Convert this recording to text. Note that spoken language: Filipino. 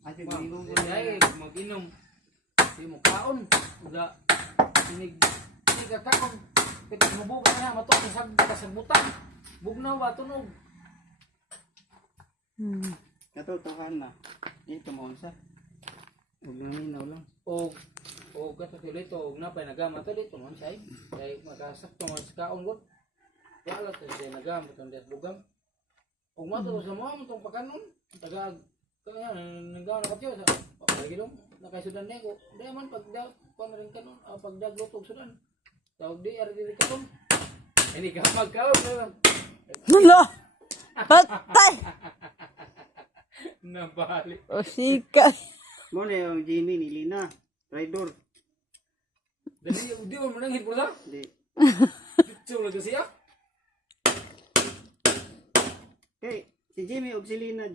Ate Bingo ko Ay, mag-inom. Di mo kaon. Wala. Sinig ka kaon. Pwede mo buka na. Mato sa butang. Bugnaw ba? Tunog. Katutukan na. Ito mo unsa. Huwag na minaw lang. O katulito. Huwag na pa nagama. Ito dito man siya. Kaya makasakto man sa kaon ko. Kaya alat na siya nagama. Itong des bugam. Huwag matulog sa mga. Itong pakanon. Tagag. Kaya nagama na katyo. Pagilong. Nakaisudan niya ko. Hindi naman pagdag. Kung rin ka nun. Pagdaglotog sudan. Tawag di. Ari ka nun. Hindi ka magkaon na lang. Nalo! Patay! Nabalik. O sika. Mo na yung Jimmy ni Lina. Rider. Dali, di mo mananghin po lang. Di. Pitso lang kasi ah. Okay, si Jimmy og si Lina